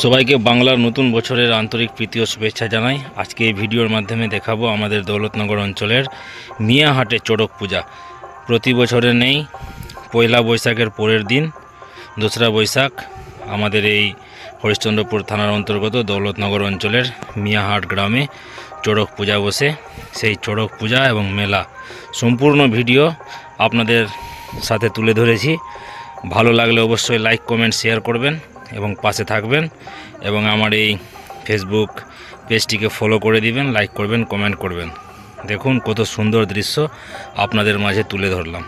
সবাইকে বাংলার নতুন বছরের আন্তরিক প্রীতি ও শুভেচ্ছা জানাই। আজকে এই ভিডিওর মাধ্যমে দেখাবো আমাদের দৌলতনগর অঞ্চলের মিয়াহাটে চড়ক পূজা। প্রতি বছরে নেই, পয়লা বৈশাখের পরের দিন 2রা বৈশাখ আমাদের এই হরিশ্চন্দ্রপুর থানার অন্তর্গত দৌলতনগর অঞ্চলের মিয়াহাট গ্রামে চড়ক পূজা বসে। সেই চড়ক পূজা এবং মেলা সম্পূর্ণ ভিডিও আপনাদের সাথে তুলে ধরেছি। ভালো লাগলে অবশ্যই লাইক কমেন্ট শেয়ার করবেন এবং পাশে থাকবেন, এবং আমার এই ফেসবুক পেজটিকে ফলো করে দিবেন, লাইক করবেন, কমেন্ট করবেন। দেখুন কত সুন্দর দৃশ্য আপনাদের মাঝে তুলে ধরলাম।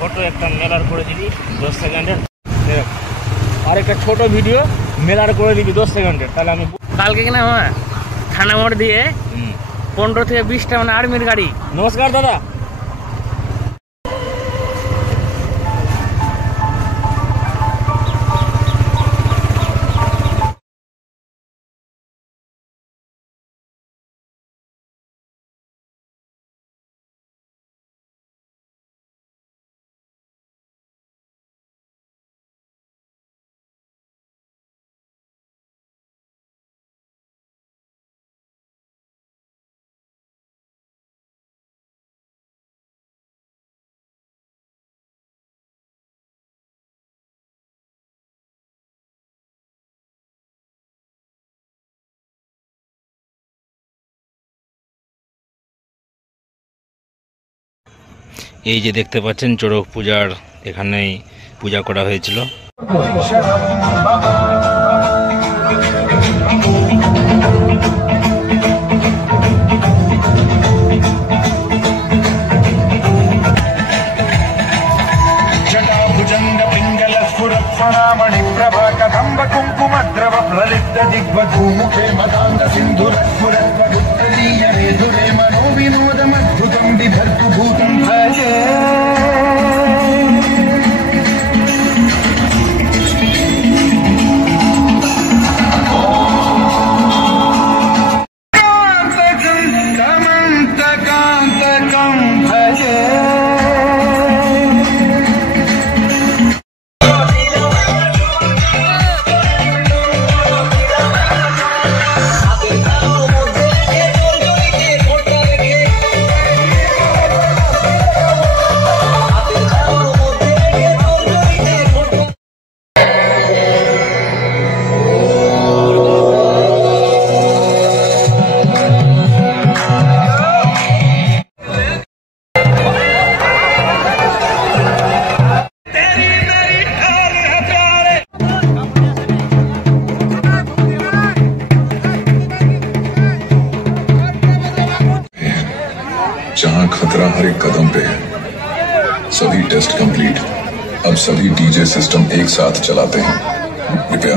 ছোট একটা মেলার করে দিবি 10 সেকেন্ডের, আর একটা ছোট ভিডিও মেলার করে দিবি 10 সেকেন্ডের। তাহলে আমি কালকে কিনা হ্যাঁ থানা মোড় দিয়ে 15 থেকে 20টা মানে আর্মির গাড়ি। নমস্কার দাদা। এই যে দেখতে পাচ্ছেন চড়ক পূজার এখানেই পূজা করা হয়েছিল। जहां खतरा हर एक कदम पे है। सभी टेस्ट कंप्लीट। अब सभी डीजे सिस्टम एक साथ चलाते हैं। कृपया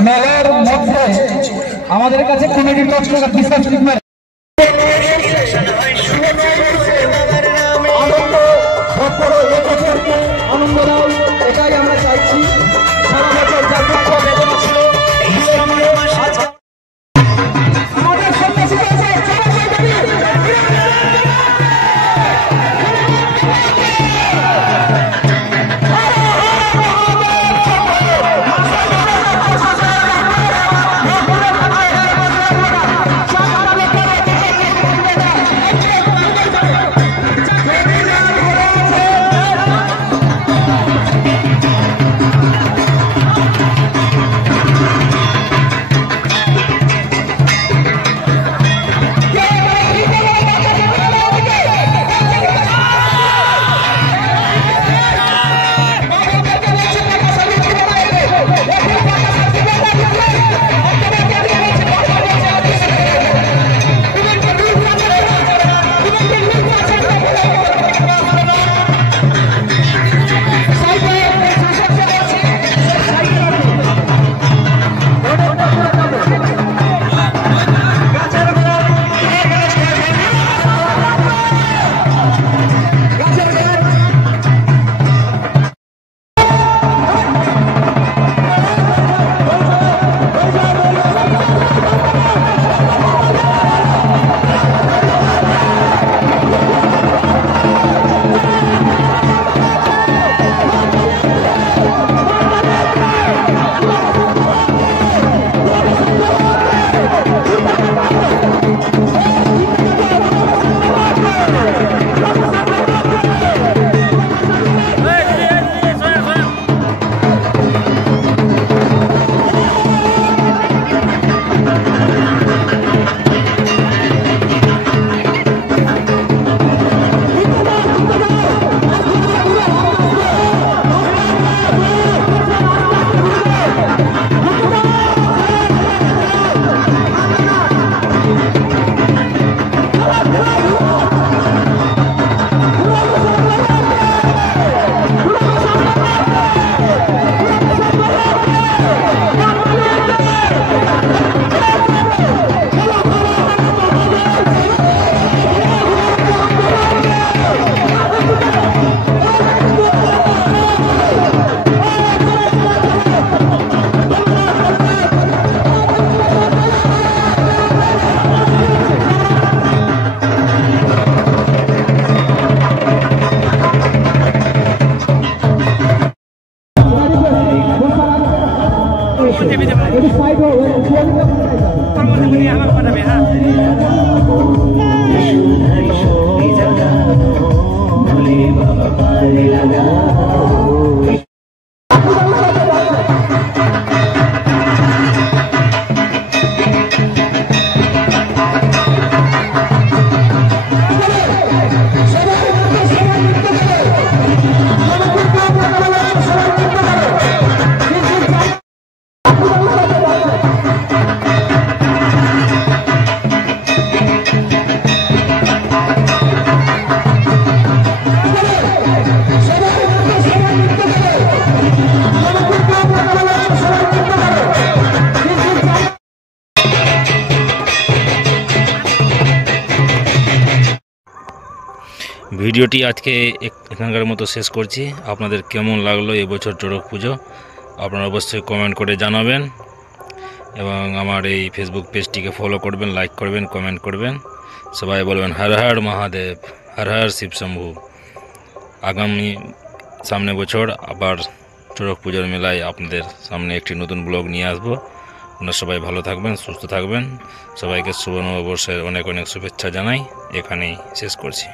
ভিডিওটি আজকে এখানকার মতো শেষ করছি। আপনাদের কেমন লাগলো এবছর চড়ক পুজো আপনারা অবশ্যই কমেন্ট করে জানাবেন এবং আমার এই ফেসবুক পেজটিকে ফলো করবেন, লাইক করবেন, কমেন্ট করবেন। সবাই বলবেন হর হর মহাদেব, হর হর শিব শম্ভু। আগামী সামনে বছর আবার চড়ক পুজোর মেলায় আপনাদের সামনে একটি নতুন ব্লগ নিয়ে আসবো। আপনারা সবাই ভালো থাকবেন, সুস্থ থাকবেন। সবাইকে শুভ নববর্ষের অনেক অনেক শুভেচ্ছা জানাই। এখানেই শেষ করছি।